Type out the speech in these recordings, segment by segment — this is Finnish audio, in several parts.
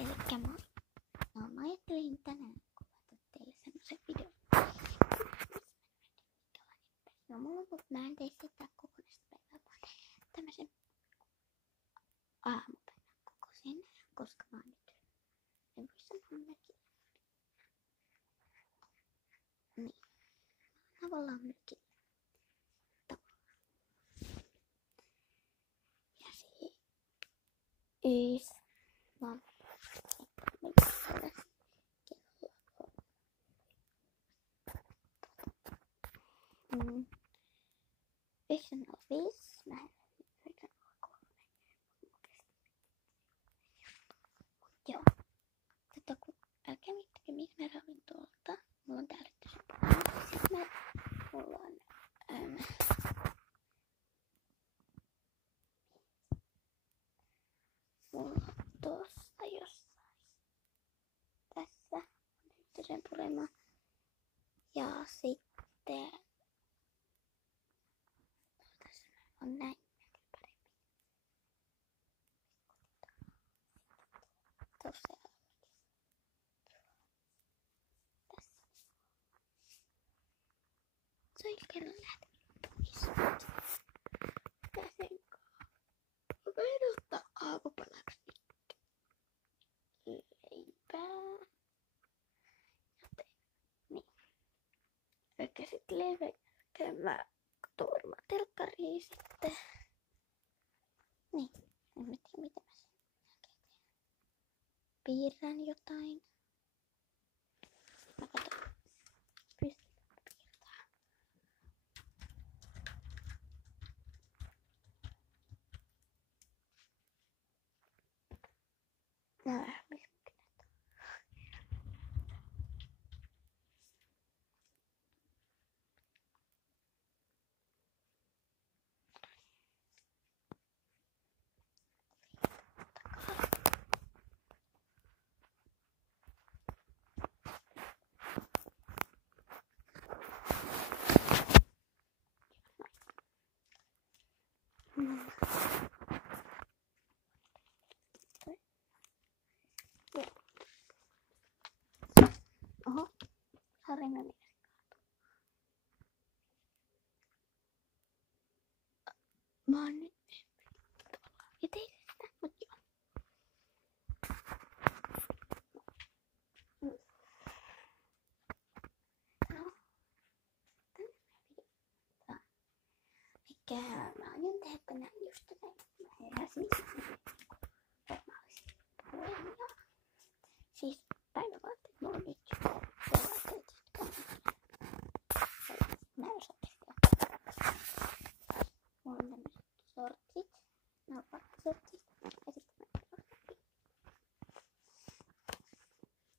Elikkä mä ajattelin tänään kuvata teille semmosen videon. No mä en tee sitä kokonaista päivää, vaan tämmösen aamupäivän kokoisen, koska mä oon nyt en voi sanoa mökillä. Niin, tavallaan mökillä. Ja siis mä oon Vision Office. Mä yritän olla 3. Joo. Kun älkää miettikö, miksi mä ravin tuolta. Mulla on täällä tosi paljon. Sitten mulla on tossa jossain. Tässä on yhteisen purema. Ja sitten on näin paremmin. Tuossa ja tässä. Se on kerran lähtenyt pois. Pääsenkaan. Mä voin ottaa aamupalaksi nyt leipää. Joten, niin. Eikä sit leivän mä katson varmaan telkkariin sitten. Niin, en mä tiedä mitä mä sen jälkeen teen. Piirrän jotain. Mä katson, pystyn piirtämään. Nää on vähän mykkinet. Oho, Harina mies kaatuu. Mä oon nyt tavallaan eteistä, mut joo. No, mikä mä aion tehdä tänään just näin. Mä heräsin normaalisti puolen ja siis päivävaatteet mulla on nyt päivävaatteet, jotka on mä en osaa tehdä. Mulla on tämmöset sortsit. Nää on sortsit. Ja sitten mä sortsit.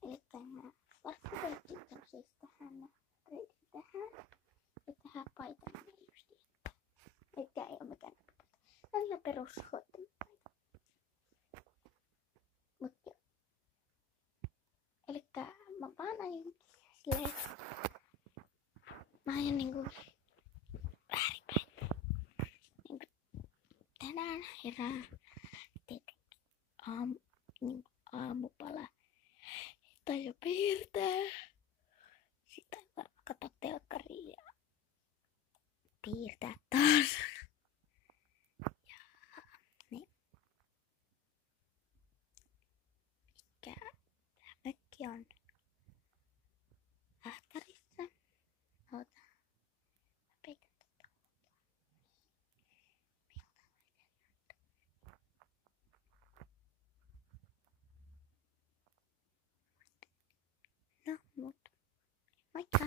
Elikkä nää varttireitit on siis tähän. Reitin tähän. Ja tähän paitaan menee justiin. Elikkä ei oo mikään näköpaita. Nää on ihan perushoitajapaita. Mut joo. Elikkä mä vaan aion silleen. Mä aion niinku väärinpäin. Niinku tänään herää tietenkin aamupala. Tai jo piirtää. Sitten varmaan katsoa telkkaria ja piirtää taas. Ja niin. Mikä tää mökki on Ähtärissä. Oota. Mä peitän tota. No, mut moikka!